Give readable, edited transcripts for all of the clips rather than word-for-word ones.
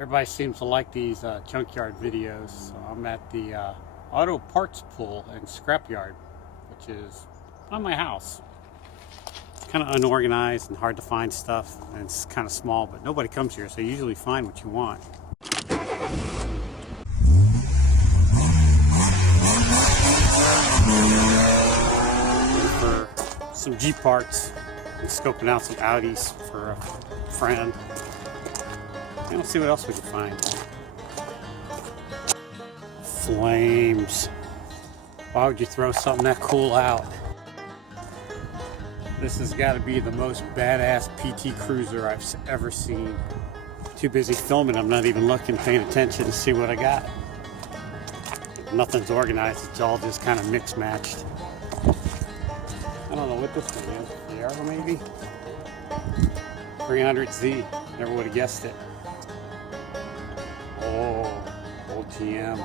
Everybody seems to like these junkyard videos, so I'm at the auto parts pool and scrapyard, which is on my house. It's kind of unorganized and hard to find stuff, and it's kind of small, but nobody comes here, so you usually find what you want. For some Jeep parts, and scoping out some Audis for a friend. And let's see what else we can find. Flames. Why would you throw something that cool out? This has got to be the most badass PT Cruiser I've ever seen. Too busy filming, I'm not even looking, paying attention to see what I got. Nothing's organized, it's all just kind of mixed matched. I don't know what this thing is. The Arrow maybe? 300Z. Never would have guessed it. Oh, old GM.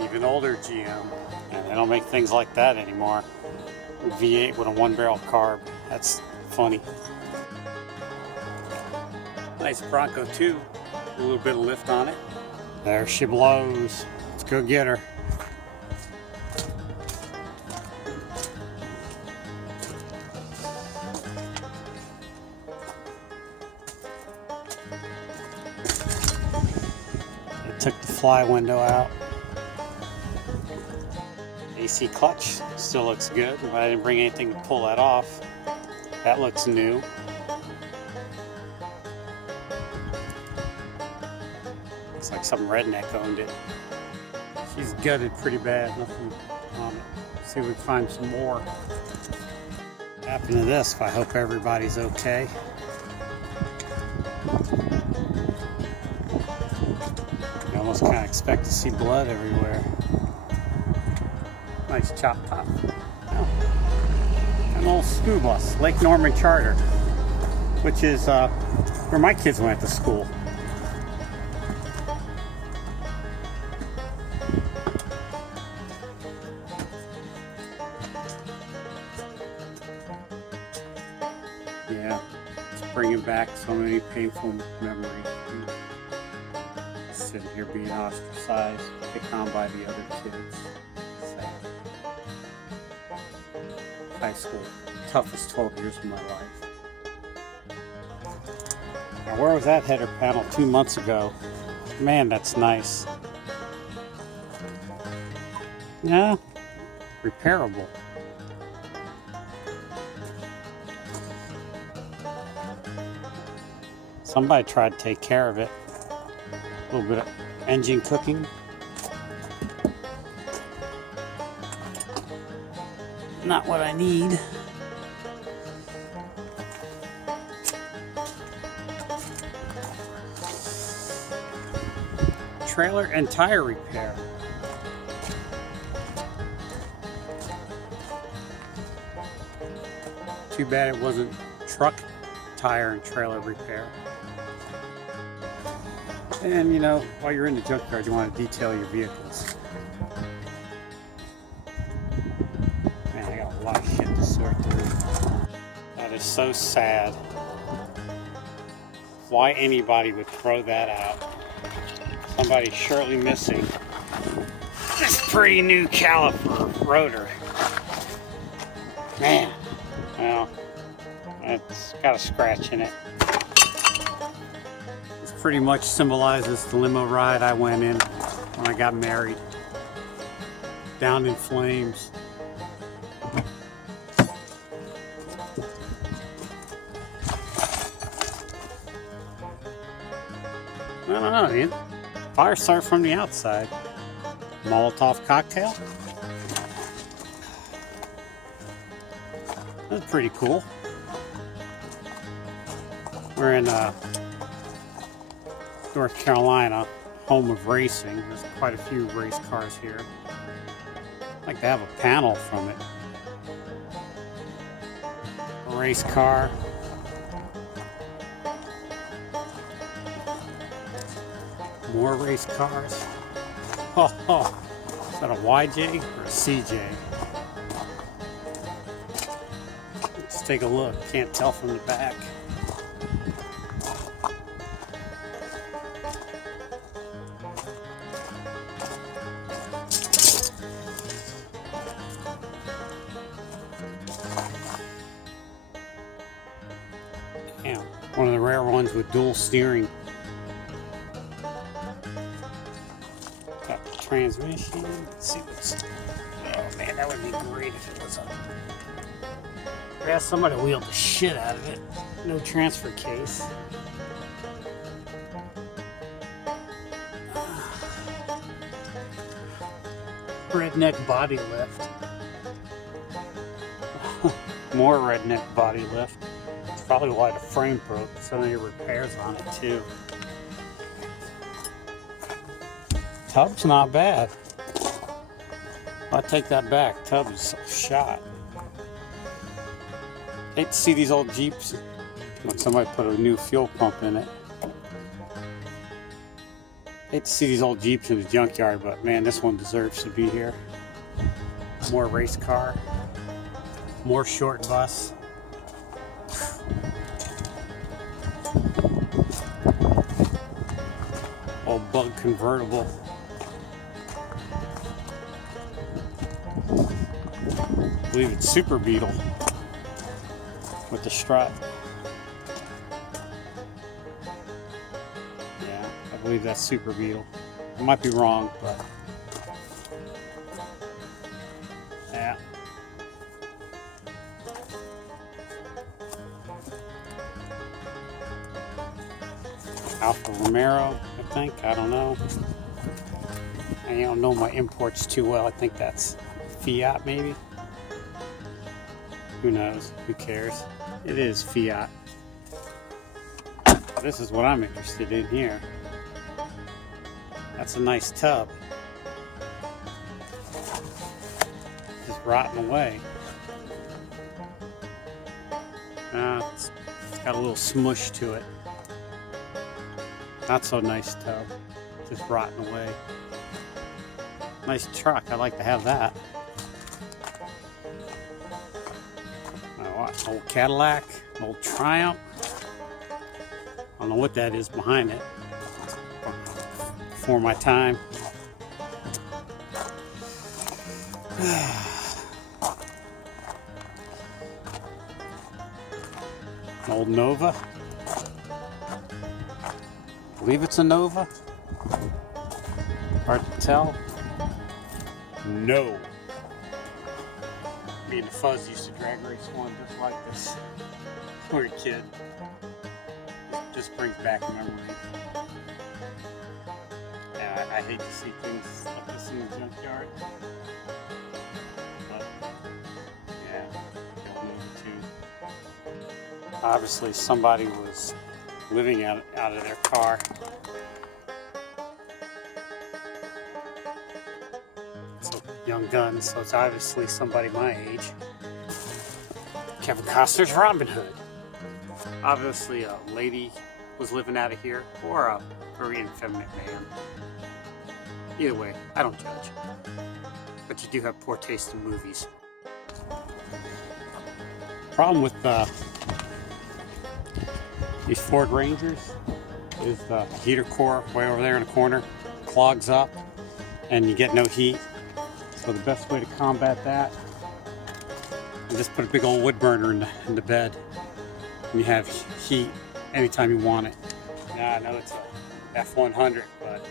Even older GM. And they don't make things like that anymore. V8 with a 1-barrel carb. That's funny. Nice Bronco too. A little bit of lift on it. There she blows. Let's go get her. Took the fly window out. AC clutch still looks good. I didn't bring anything to pull that off. That looks new. Looks like some redneck owned it. She's gutted pretty bad. Nothing on it. See if we can find some more. What happened to this? I hope everybody's okay. Almost kind of expect to see blood everywhere. Nice chop top. Oh. An old school bus, Lake Norman Charter, which is where my kids went to school. Yeah, it's bringing back so many painful memories. Sitting here being ostracized, picked on by the other kids. Sad. High school, toughest 12 years of my life. Now, where was that header panel 2 months ago? Man, that's nice. Yeah, repairable. Somebody tried to take care of it. A little bit of engine cooking. Not what I need. Trailer and tire repair. Too bad it wasn't truck tire and trailer repair. And you know, while you're in the junkyard, you want to detail your vehicles. Man, I got a lot of shit to sort through. That is so sad. Why anybody would throw that out. Somebody's surely missing this pretty new caliper rotor. Man, well, it's got a scratch in it. Pretty much symbolizes the limo ride I went in when I got married. Down in flames. I don't know, man. Fire start from the outside. Molotov cocktail. That's pretty cool. We're in North Carolina, home of racing. There's quite a few race cars here. I'd like to have a panel from it. A race car. More race cars. Oh, is that a YJ or a CJ? Let's take a look. Can't tell from the back. Damn, one of the rare ones with dual steering. Got the transmission. Let's see what's. Oh man, that would be great if it was a. Yeah, somebody wheeled the shit out of it. No transfer case. Redneck body lift. More redneck body lift. That's probably why the frame broke. So many repairs on it too. Tub's not bad. I'll take that back. Tub's shot. Hate to see these old Jeeps when somebody put a new fuel pump in it. Hate to see these old Jeeps in the junkyard, but man, this one deserves to be here. More race car, more short bus. Old bug convertible. I believe it's Super Beetle with the strut. Yeah, I believe that's Super Beetle. I might be wrong, but yeah. Alfa Romero, I think. I don't know. I don't know my imports too well. I think that's Fiat, maybe. Who knows? Who cares? It is Fiat. This is what I'm interested in here. That's a nice tub. Just rotting away. It's got a little smush to it. Not so nice tub. Just rotting away. Nice truck. I'd like to have that. An old Cadillac, an old Triumph. I don't know what that is behind it. Before my time. An old Nova. I believe it's a Nova. Hard to tell. No. Me and the Fuzz used to drag race one just like this when we were a kid. Just brings back memories. And I hate to see things like this in the junkyard. But yeah, they'll move it too. Obviously somebody was living out of their car. Young Guns, so it's obviously somebody my age. Kevin Costner's Robin Hood. Obviously a lady was living out of here, or a very effeminate man. Either way, I don't judge. But you do have poor taste in movies. Problem with these Ford Rangers is the heater core way over there in the corner clogs up and you get no heat. So the best way to combat that is just put a big old wood burner in the bed, and you have heat anytime you want it. Now I know it's a F100, but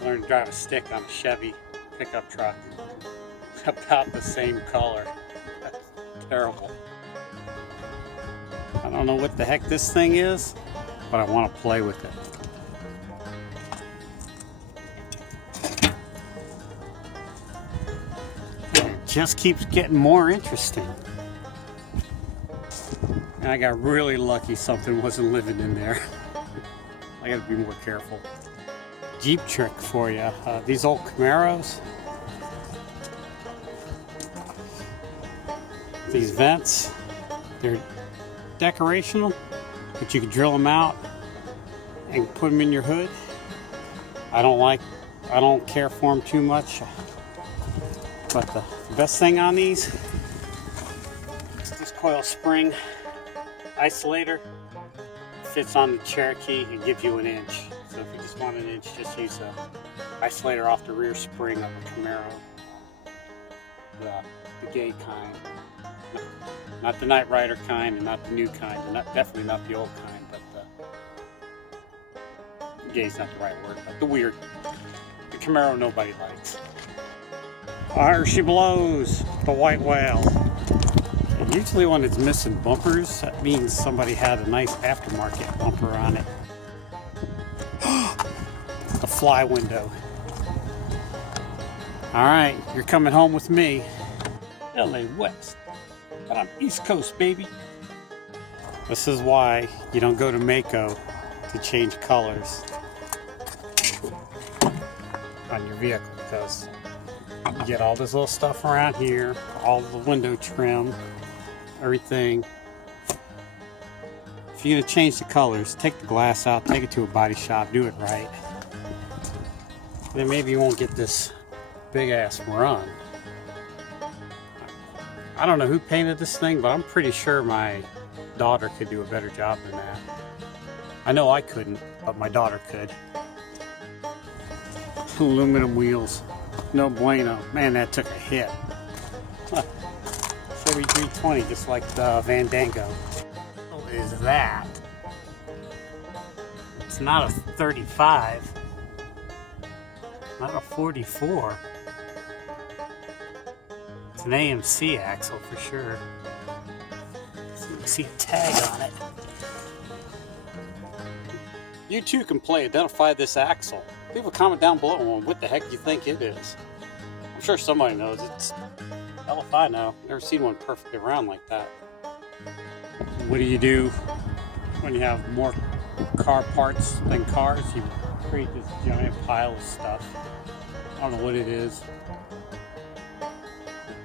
I learned to drive a stick on a Chevy pickup truck. About the same color. That's terrible. I don't know what the heck this thing is, but I want to play with it. Just keeps getting more interesting. And I got really lucky something wasn't living in there. I gotta be more careful. Jeep trick for you. These old Camaros. These vents, they're decorational, but you can drill them out and put them in your hood. I don't care for them too much. But the best thing on these is this coil spring isolator. Fits on the Cherokee and gives you an inch. So if you just want an inch, just use the isolator off the rear spring of a Camaro, the gay kind. Not the Knight Rider kind, and not the new kind, and definitely not the old kind, but gay's not the right word, but the weird. The Camaro nobody likes. There she blows, the white whale. And usually when it's missing bumpers, that means somebody had a nice aftermarket bumper on it. The fly window. Alright, you're coming home with me. LA West. But I'm East Coast, baby. This is why you don't go to Mako to change colors on your vehicle, because you get all this little stuff around here, all the window trim, everything. If you're gonna change the colors, take the glass out, take it to a body shop, do it right. Then maybe you won't get this big ass run. I don't know who painted this thing, but I'm pretty sure my daughter could do a better job than that. I know I couldn't, but my daughter could. Aluminum wheels, no bueno. Man, that took a hit. Chevy 320, just like the Van Dango. What is that? It's not a 35, not a 44. It's an AMC axle for sure. So you can see a tag on it. You too can play Identify This Axle. Leave a comment down below on what the heck you think it is. I'm sure somebody knows. It's hell if I know. Never seen one perfectly round like that. What do you do when you have more car parts than cars? You create this giant pile of stuff. I don't know what it is.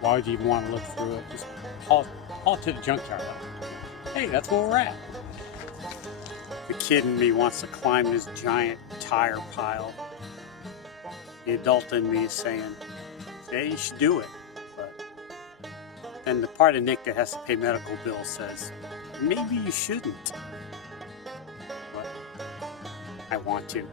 Why would you even want to look through it? Just haul it to the junkyard. Hey, that's where we're at. The kid in me wants to climb this giant tire pile. The adult in me is saying, hey, you should do it. But then the part of Nick that has to pay medical bills says, maybe you shouldn't. But I want to.